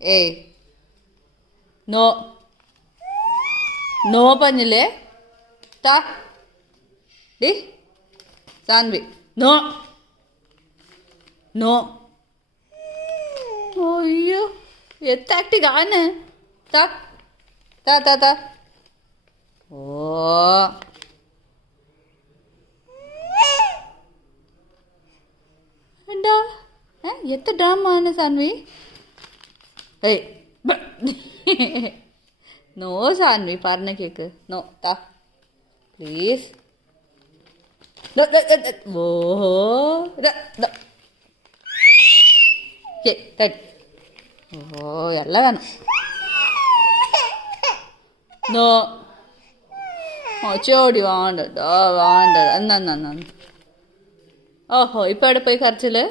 ഏയ് no no പറഞ്ഞില്ലേ താ ഡി സാൻവി നോ നോ അയ്യോ എത്താക്ടി കാണ് താ താ താ താ ഓ എന്താ എത്ര ഡ്രാമാണ് സാൻവി ഏയ് നോ സാൻവി പറഞ്ഞ കേക്ക് നോ താ പ്ലീസ് ഓ ഓ ಎಲ್ಲ വേണം നോ ചോടി വേണ്ട വേണ്ട എന്നാ ഓഹോ ഇപ്പം എവിടെ പോയി കരച്ചില്